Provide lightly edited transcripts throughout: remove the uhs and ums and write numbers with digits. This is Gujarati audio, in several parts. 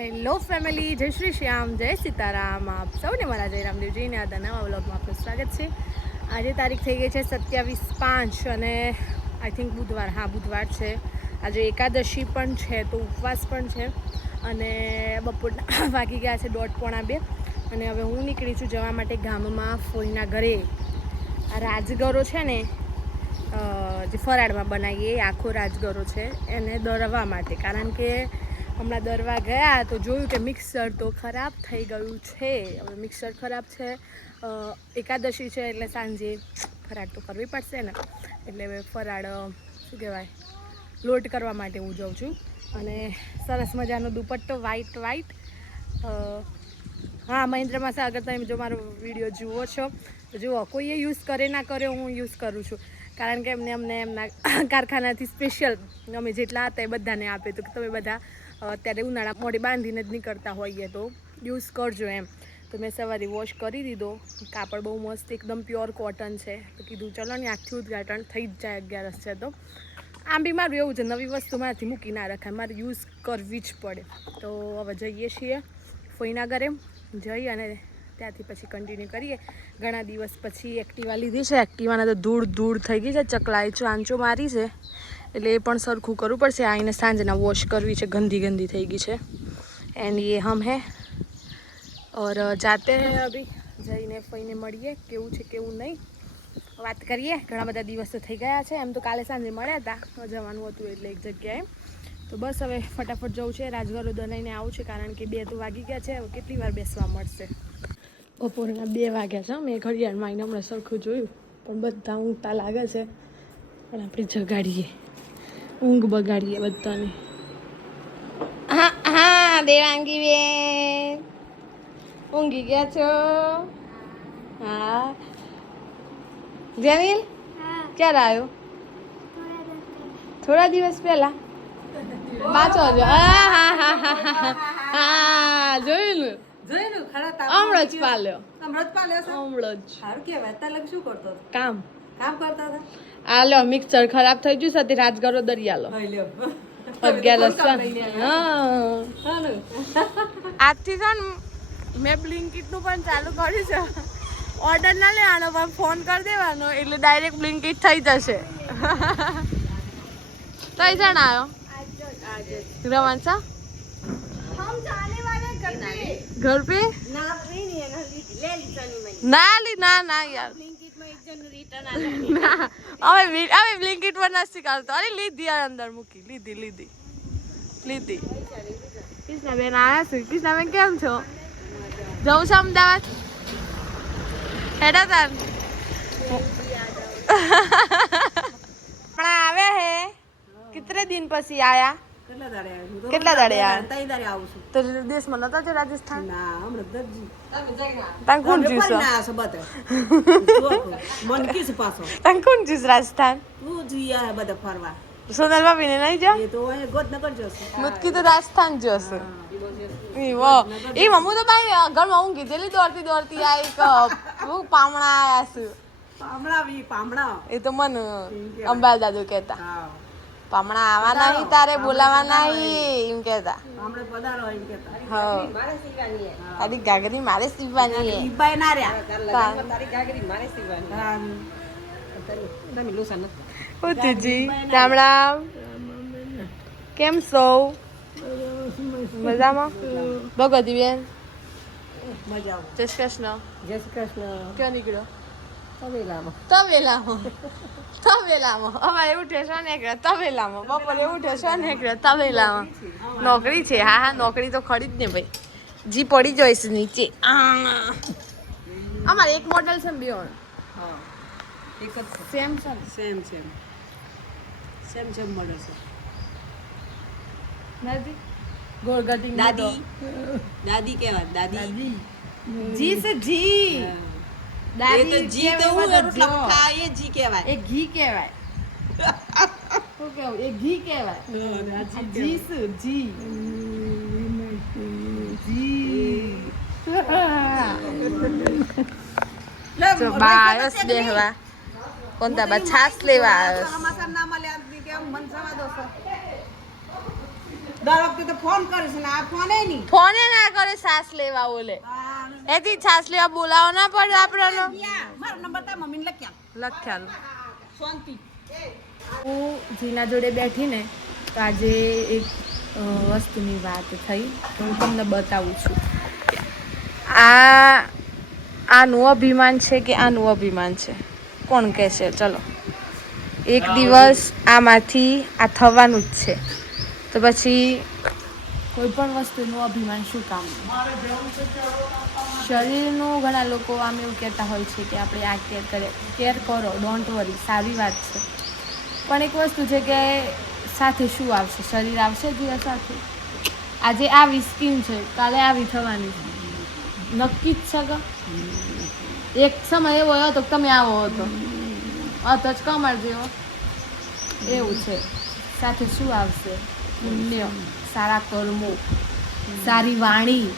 હેલો ફેમિલી, જય શ્રી શ્યામ, જય સીતારામ. આપ સૌને મારા જય રામદેવજીને આ નવા વ્લોગમાં આપનું સ્વાગત છે. આજે તારીખ થઈ ગઈ છે 27/5 અને આઈ થિંક બુધવાર છે. આજે એકાદશી પણ છે તો ઉપવાસ પણ છે અને બપોરના વાગી ગયા છે 1:30-1:30 અને હવે હું નીકળી છું જવા માટે ગામમાં ફોઈના ઘરે. આ રાજગરો છે ને જે ફરાળમાં બનાવીએ એ આખો રાજગરો છે એને દરવા માટે, કારણ કે હમણાં દરવા ગયા તો જોયું કે મિક્સર તો ખરાબ થઈ ગયું છે. હવે મિક્સર ખરાબ છે, એકાદશી છે એટલે સાંજે ફરાળ તો કરવી પડશે ને, એટલે હવે ફરાળ શું કહેવાય લોટ કરવા માટે હું જાઉં છું. અને સરસ મજાનો દુપટ્ટો વ્હાઈટ. હા મહેન્દ્રમાં અગર તમે જો મારો વિડીયો જુઓ છો તો જુઓ, કોઈએ યુઝ કરે ના કરે હું યુઝ કરું છું, કારણ કે અમને એમના કારખાનાથી સ્પેશિયલ અમે જેટલા હતા એ બધાને આપે તો તમે બધા અત્યારે ઉનાળા મોઢે બાંધીને જ નીકળતા હોઈએ તો યુઝ કરજો એમ. તો મેં સવારે વોશ કરી દીધો. કાપડ બહુ મસ્ત એકદમ પ્યોર કોટન છે તો કીધું ચલો ને આખી ઉદઘાટન થઈ જ જાય. 11 છે તો આમ બી મારું એવું છે, નવી વસ્તુમાંથી મૂકી ના રખાય, મારે યુઝ કરવી જ પડે. તો હવે જઈએ છીએ ફોઈના ઘરે, જઈ અને ત્યાંથી પછી કન્ટિન્યુ કરીએ. ઘણા દિવસ પછી એક્ટિવા લીધી છે, એક્ટિવાને તો ધૂળ થઈ ગઈ છે, ચકલાએ ચાંચો મારી છે એટલે એ પણ સરખું કરવું પડશે. આઈને સાંજના વોશ કરવી છે, ગંદી થઈ ગઈ છે. એન્ડ ये हम है और जाते हैं अभी, જઈને ફઈને મળીએ કેવું છે કેવું નહીં, વાત કરીએ. ઘણા બધા દિવસ તો થઈ ગયા છે, એમ તો કાલે સાંજે મળ્યા હતા, જવાનું હતું એટલે એક જગ્યાએ. તો બસ હવે ફટાફટ જવું છે, રાજગરો બનાવીને આવું છે, કારણ કે 2 તો વાગી ગયા છે. હવે કેટલી વાર બેસવા મળશે. બપોરના 2 વાગ્યા છે. મેં ઘડિયાળમાં આવીને હમણાં સરખું જોયું પણ બધા ઊંઘતા લાગે છે, પણ આપણે જગાડીએ, ઊંઘ બગાડીએ બધાને. હા દેવાંગી બેન ઊંઘી ગયા છો? હા. જેનિલ ક્યારે આવ્યો? થોડા દિવસ પહેલા. પાછો જો. હા જોયેલું હમણાં જ પાલ્યો. હમણાં જ. સારું કહેવાય. તારે શું કરતો? કામ કરતા હતા. આ લો મિક્સર ખરાબ થઈ ગયું સાથે રાજગરો દરિયાલો 11. આજથી છે ને મેં બ્લિંકિટનું પણ ચાલુ કર્યું છે. ઓર્ડર ના લેવાનો પણ ફોન કરી દેવાનો એટલે ડાયરેક્ટ બ્લિંકિટ થઈ જશે. કઈ જણ આવ્યો? રવાંશા घर पे ના યાર હવે બ્લિંકિટ પર નથી કરતો. અરે લીધી અંદર મૂકી, લીધી. કૃષ્ણાબેન આવ્યા છે. કૃષ્ણાબેન કેમ છો? જવું છે અમદાવાદ? હેડા તાર પણ આવ્યા હે કિતને દિન પછી આયા? કેટલા દાડે આયા? તો દેશમાં નતા જો રાજસ્થાન? ના હમણાં દરજી તને કોણ જ્યુસ? ના સબત મન કિસ પાસો તને કોણ જ્યુસ રાજસ્થાન? તું જીયા હે બધા ફરવા. સોનલ ભાભી ને નહીં જા? એ તો એ ગોતનગર જશે. મુતકી તો રાજસ્થાન જશે. એ મમ્મી તો ભાઈ ઘરમાં ઊંઘી ગયેલી, દોડતી આ એક પામણા આયા છે. પામણા એ તો મને અંબાલ દાદુ કહેતા પામણા આવા નહીં તારે બોલાવા નહીં એમ કહેતા. પામણે પધારો એમ કહેતા. હા તારી ગાગરી મારે સીવવાની હે. ઈબાઈ ના રહ્યા. તારી ગાગરી મારે સીવવાની. હા તમે લોસન ઉતજી રામ રામ. કેમ છો? મજામાં? ભગવતી બેન મજા આવે. જય શ્રી કૃષ્ણ. જય શ્રી કૃષ્ણ. ક્યાં નીકળ્યો? તવેલામાં. તવેલામાં અમારે ઉઠે છે ને તવેલામાં, બપોરે ઉઠે છે ને તવેલામાં. નોકરી છે? હા નોકરી તો ખરી જ ને ભાઈ, જી પડી જોઈશ નીચે. અમારે એક મોડેલ છે ને બે હા એક જ સેમ છે. સેમ મળે છે. દાદી ગોળ ગટિંગ દાદી કહેવાય. દાદી જી છે જી. દાદી તો જી તો હું રોટલા ખાય જી કહેવાય. એ ઘી કહેવાય. શું કેવું? એ ઘી કહેવાય. જી શું? જી તો બા આવ્યો છે બેહવા. કોણતા બા છાસ લેવા આવ્યો. દર વખતે તો ફોન કરે છે ને આ ફોન નહીં ફોને ના કરે સાસ લેવા ઓલે એથી છાસ લેવા બોલાવો ના પડે આપણને મારો નંબર તાર મમ્મીને લખ્યાલ શાંતિ હું જીના જોડે બેઠી ને તો આજે એક વસ્તુની વાત થઈ તો હું તમને બતાવું છું આનું અભિમાન છે કે આનું અભિમાન છે કોણ કહેશે ચલો એક દિવસ આમાંથી આ થવાનું જ છે તો પછી કોઈ પણ વસ્તુનું અભિમાન શું કામ શરીરનું ઘણા લોકો આમ એવું કહેતા હોય છે કે આપણે આ કેર કરો ડોન્ટ વરી સારી વાત છે પણ એક વસ્તુ છે કે સાથે શું આવશે શરીર આવશે દિવસ સાથે આજે આવી સ્કીન છે કાલે આવી થવાની નક્કી જ છે કે એક સમય એવો હતો કે તમે આવો હતો જ કમર જેવો એવું છે સાથે શું આવશે પુણ્ય સારા કર્મો સારી વાણી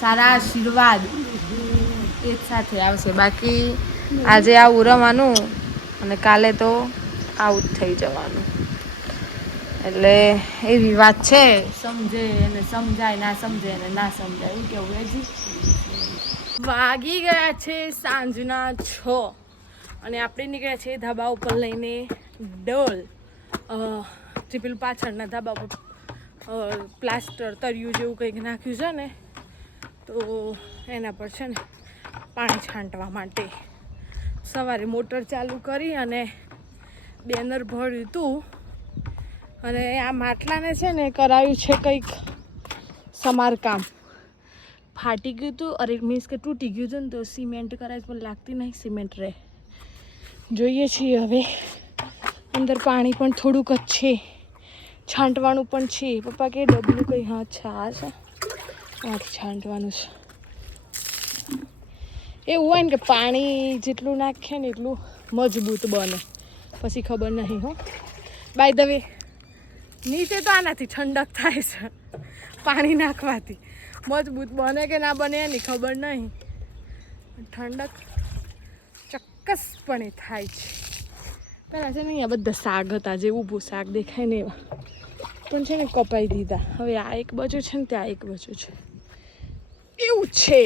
સારા આશીર્વાદ એ જ સાથે આવશે બાકી આજે આવું રમવાનું અને કાલે તો આવું જ થઈ જવાનું એટલે એવી વાત છે સમજે એને સમજાય ના સમજે એને ના સમજાય એવું કેવું હજી વાગી ગયા છે સાંજના 6 અને આપણે નીકળ્યા છે ધાબા ઉપર લઈને ડોલ જે પેલું પાછળના ધાબા પર પ્લાસ્ટર તરિયું જેવું કંઈક નાખ્યું છે ને તો એના પર છે ને પાણી છાંટવા માટે સવારે મોટર ચાલુ કરી અને બેનર ભર્યું હતું અને આ માટલાને છે ને કરાયું છે કંઈક સમારકામ ફાટી ગયું હતું અરે મીન્સ કે તૂટી ગયું હતું ને તો સિમેન્ટ કરાય પણ લાગતી નહીં સિમેન્ટ રહે જોઈએ છીએ હવે અંદર પાણી પણ થોડુંક જ છે છાંટવાનું પણ છે પપ્પા કે ડબલું કંઈ હા છે આથી છાંટવાનું છે એવું હોય ને કે પાણી જેટલું નાખે ને એટલું મજબૂત બને પછી ખબર નહીં હો બાય ધ વે નીચે તો આનાથી ઠંડક થાય છે પાણી નાખવાથી મજબૂત બને કે ના બને એની ખબર નહીં ઠંડક ચોક્કસપણે થાય છે પહેલાં છે ને અહીંયા બધા શાક હતા જે ઊભું શાક દેખાય ને એવા પણ છે ને કપાઈ દીધા હવે આ એક બાજુ છે ને ત્યાં એક બાજુ છે એવું છે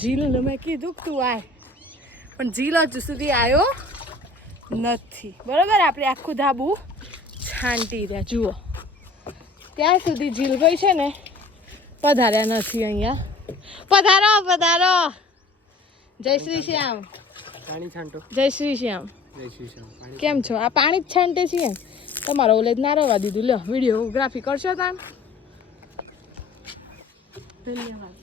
જીલ મેં કીધું કે તું આય પણ જીલ હજુ સુધી આવ્યો નથી બરાબર આપણે આખું ધાબુ છાંટી રહ્યા જુઓ ત્યાં સુધી જીલ ગઈ છે ને પધાર્યા નથી અહીંયા પધારો પધારો જય શ્રી શ્યામ પાણી છાંટો જય શ્રી શ્યામ કેમ છો આ પાણી જ છાંટે છીએ તમારો ઓલે જ ના રવા દીધું લ્યો વિડીયોગ્રાફી કરશો તાન ધન્યવાદ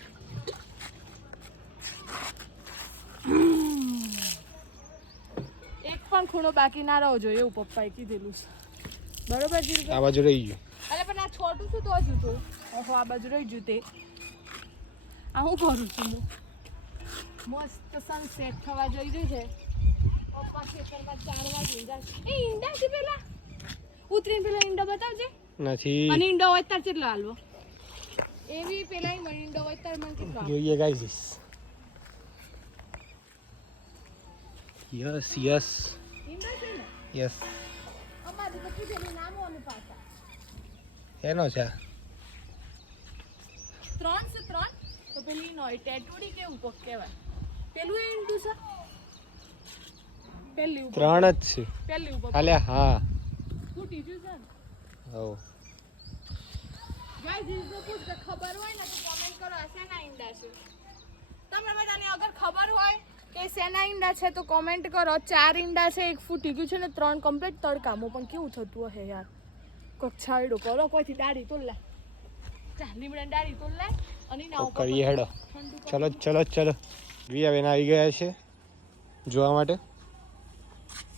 એક પણ ખૂણો બાકી ના રહો જોઈએ એવું પપ્પાએ કીધેલું છે બરોબર જી આ બાજુ રહી ગયું અરે પણ આ છોટું શું તો હજુ તો ઓહો આ બાજુ રહી ગયું તે આ હું કરું છું હું મસ્ત સનસેટ થવા જઈ રહ્યું છે પપ્પા ખેતરમાં 4 વાગે જાય એ ઈંડા છે પેલા ઉતરીને પેલા ઈંડા બતાવજે નથી અને ઈંડો હોય તાર કેટલો હાલવો એવી પેલા ઈંડો હોય તાર મને કેટલો જોઈએ ગાઈસ યસ યસ ઈંડા છે ને યસ અમારી તો કીધેલું નામો અને પાછા એનો છે 3 છે 3 તો પેલી નો ટેટુડી કેવું કોક કહેવાય પેલું એ ઈંડું છે પેલી ઉપર 3 જ છે પેલી ઉપર હાલે હા ફૂટી ગયું છે ને હો ગાઈસ જો પૂછ ખબર હોય ને તો કમેન્ટ કરો આ શેના ઈંડા છે તમને બધાને અગર ખબર હોય કે શેના ઈંડા છે તો કોમેન્ટ કરો 4 ઈંડા છે એક ફૂટી ગયું છે ને 3 કમ્પ્લીટ તડકામાં પણ કેવું થતું હશે યાર કોક છાયડો કરો કોઈથી દાઢી તોડ લે ચા લીમડા દાઢી તોડ લે અને ના ઉપર કરીએ હેડો ચલો ચલો ચલો રિયા બેન આવી ગયા છે જોવા માટે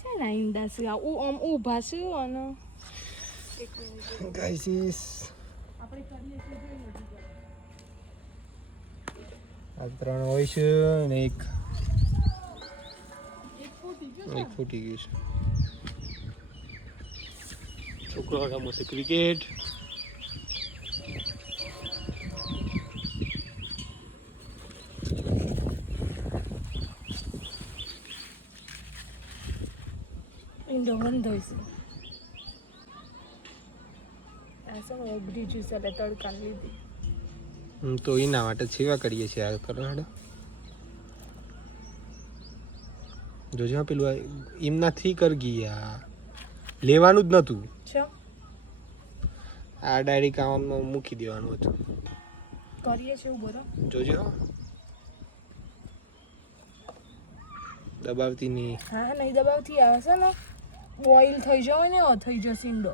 શેના ઈંડા છે આ આમ ઊભા છે અને ગાઈસ આપણે કરીએ છીએ જોઈ નથી આ 3 હોય છે અને એક ફૂટી ગયું એક ફૂટી ગયું છે છોકરો રમો છે ક્રિકેટ ઈંડો બંધ હોય છે અઘરી જ્યુસ એટલે તડકા લીધી. તો એના માટે સેવા કરીએ છીએ આ કરો હેડો જોજો પેલું એમના થી કર ગયા લેવાનું જ નતું છો આ ડાયરેક્ટ આમાં મૂકી દેવાનું હતું કરીએ છે એવું બધો જોજો દબાવતી નહીં હા નહીં દબાવથી આવે છે ને બોઇલ થઈ જાય ને થઈ જશે ઈંડો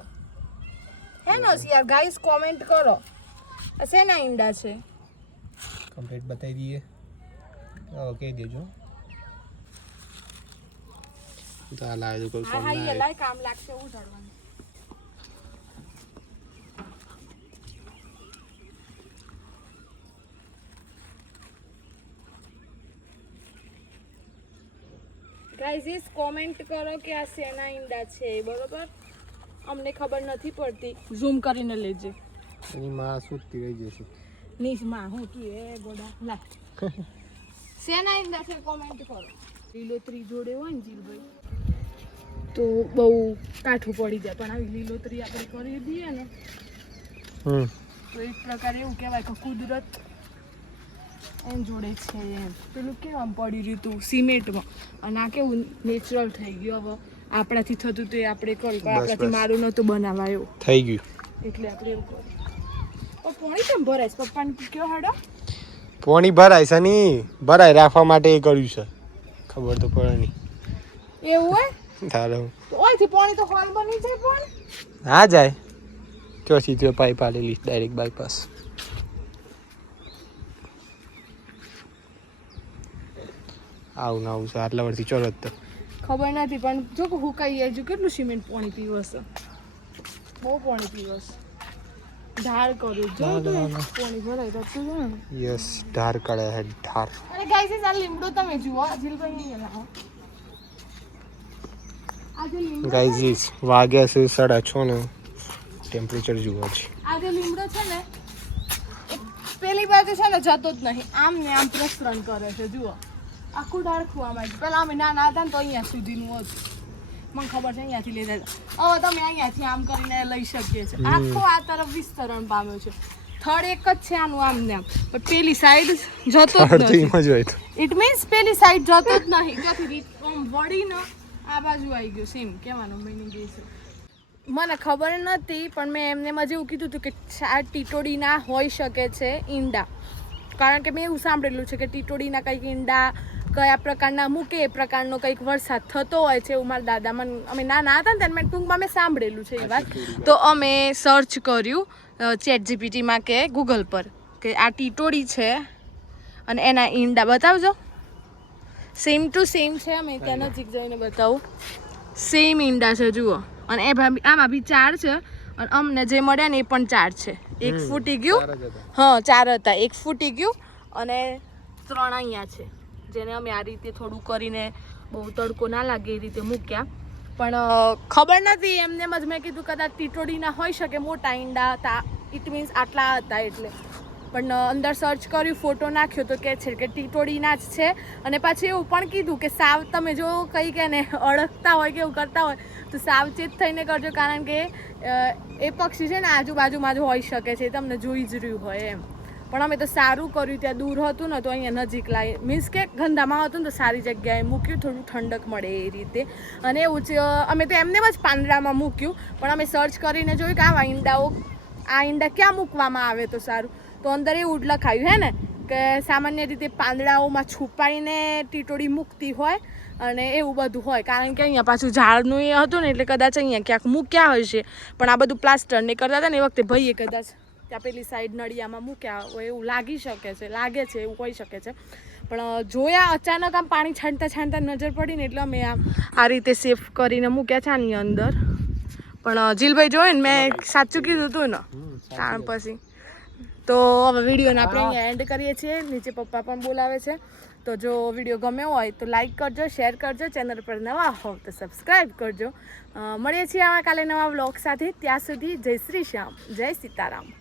હે ને યાર ગાઈસ કોમેન્ટ કરો આ શેના ઈંડા છે કમ્પ્લીટ બતાવી દઈએ કહી દેજો તો આ લાવે તો કોઈ હા ફોન હા ના એ આવે લાય કામ લાગશે ઉઠાડવાનું ગાઈઝ કોમેન્ટ કરો કે આ શેના ઈંડા છે બરોબર અમને ખબર નથી પડતી ઝૂમ કરીને લેજે એની માં સુતી રહી જશે નીચમાં હું કી એ ગોડા લા શેના ઈંડા છે કોમેન્ટ કરો લીલોતરી જોડે હોય ને જીલભાઈ તો બહુ કાઠું પડી જાય પણ આવી લીલોતરી આપણે કરી દઈએ ને તો એક પ્રકારે એવું કહેવાય કે કુદરત એમ જોડે છે એમ પેલું કેમ પડી રહ્યું હતું સિમેન્ટમાં અને આ કેવું નેચરલ થઈ ગયું હવે આપણાથી થતું તો એ આપણે કર્યું પણ આપણાથી મારું નહોતું બનાવાયું થઈ ગયું એટલે આપણે એવું કર્યું પાણી કેમ ભરાય છે પપ્પાને કયો હાડો પોણી ભરાય છે ની ભરાય રાખવા માટે એ કર્યું છે ખબર તો પડે નહીં એવું હોય તારે તો ઓયથી પાણી તો હોલ બની જાય પણ હા જાય ચોથી તો પાઇપ આલેલી ડાયરેક્ટ બાયપાસ આવું ના આવું છે આટલા વર્ષથી ચલો જ તો ખબર નથી પણ જો કે હુકાઈ જાય જો કેટલું સિમેન્ટ પાણી પીવશે બહુ પાણી પીવશે ધાર કર્યું જો તો પાણી ભરાય તો તું જો ને યસ ધાર કાઢે હે ધાર અરે ગાઈસ આ લીમડો તમે જુઓ જીલભાઈ નહીં લાવો આ જે લીમડો ગાઈઝ વાગ્યા છે 6:30 ને ટેમ્પરેચર જુઓ છે આ જે લીમડો છે ને એ પેલી બાજુ છે ને જતો જ નહીં આમ ને આમ પ્રસરણ કરે છે જુઓ આખું ડાળખું આમાં પેલા અમે નાના હતા ને તો અહીંયા સુધીનું હતું મને ખબર છે અહીંયાથી લઈ જાય હવે તમે અહીંયાથી આમ કરીને લઈ શકીએ છીએ આખું આ તરફ વિસ્તરણ પામ્યું છે થડ એક જ છે આનું આમ ને આમ પણ પેલી સાઈડ જતો જ નથી ઇટ મીન્સ પેલી સાઈડ જતો જ નહીં ત્યાંથી વળીને આ બાજુ આવી ગયો સેમ કહેવાનો મિનિંગ એ છે મને ખબર નથી પણ મેં એમને મજે એવું કીધું હતું કે આ ટીટોડીના હોઈ શકે છે ઈંડા કારણ કે મેં એવું સાંભળેલું છે કે ટીટોડીના કંઈક ઈંડા કયા પ્રકારના મૂકે એ પ્રકારનો કંઈક વરસાદ થતો હોય છે એવું મારા દાદા મને અમે નાના હતા ને ત્યારે મેં ટૂંકમાં મેં સાંભળેલું છે એ વાત તો અમે સર્ચ કર્યું ChatGPTમાં કે ગૂગલ પર કે આ ટીટોડી છે અને એના ઈંડા બતાવજો સેમ ટુ સેમ છે અમે ત્યાં નજીક જઈને બતાવું સેમ ઈંડા છે જુઓ અને એ આમાં બી 4 છે અને અમને જે મળ્યા ને એ પણ 4 છે એક ફૂટી ગયું હા 4 હતા એક ફૂટી ગયું અને 3 અહીંયા છે જેને અમે આ રીતે થોડું કરીને બહુ તડકો ના લાગે એ રીતે મૂક્યા પણ ખબર નથી એમને જ મેં કીધું કદાચ ટીટોડીના હોઈ શકે મોટા ઈંડા હતા ઇટ મીન્સ આટલા હતા એટલે પણ અંદર સર્ચ કર્યું ફોટો નાખ્યો તો કહે છે કે ટીટોડીના જ છે અને પાછું એવું પણ કીધું કે સાવ તમે જો કંઈ કે ને અડકતા હોય કે એવું કરતા હોય તો સાવચેત થઈને કરજો કારણ કે એ પક્ષી છે ને આજુબાજુમાં જ હોઈ શકે છે તમને જોઈ જ રહ્યું હોય એમ પણ અમે તો સારું કર્યું ત્યાં દૂર હતું ને તો અહીંયા નજીક લાવી મીન્સ કે ગંધામાં હતું ને તો સારી જગ્યાએ મૂક્યું થોડું ઠંડક મળે એ રીતે અને એવું જ અમે તો એમને જ પાંદડામાં મૂક્યું પણ અમે સર્ચ કરીને જોયું કે આ ઈંડા ક્યાં મૂકવામાં આવે તો સારું તો અંદર એવું જ લખાયું હે ને કે સામાન્ય રીતે પાંદડાઓમાં છુપાઈને ટીટોડી મૂકતી હોય અને એવું બધું હોય કારણ કે અહીંયા પાછું ઝાડનું એ હતું ને એટલે કદાચ અહીંયા ક્યાંક મૂક્યા હશે પણ આ બધું પ્લાસ્ટર ને કરતા હતા ને એ વખતે ભાઈએ કદાચ ત્યાં પેલી સાઈડ નળિયામાં મૂક્યા હોય એવું લાગે છે એવું હોઈ શકે છે પણ જોયા અચાનક આમ પાણી છાંટતા નજર પડી ને એટલે અમે આ રીતે સેફ કરીને મૂક્યા છે આની અંદર પણ જીલભાઈ જોયું ને મેં સાચું કીધું હતું ને કારણ પછી તો હવે વિડીયોને આપણે અહીંયા એન્ડ કરીએ છીએ નીચે પપ્પા પણ બોલાવે છે તો જો વિડીયો ગમ્યો હોય તો લાઈક કરજો શેર કરજો ચેનલ પર નવા હોવ તો સબસ્ક્રાઈબ કરજો મળીએ છીએ આવા કાલે નવા વ્લોગ સાથે ત્યાં સુધી જય શ્રી શ્યામ જય સીતારામ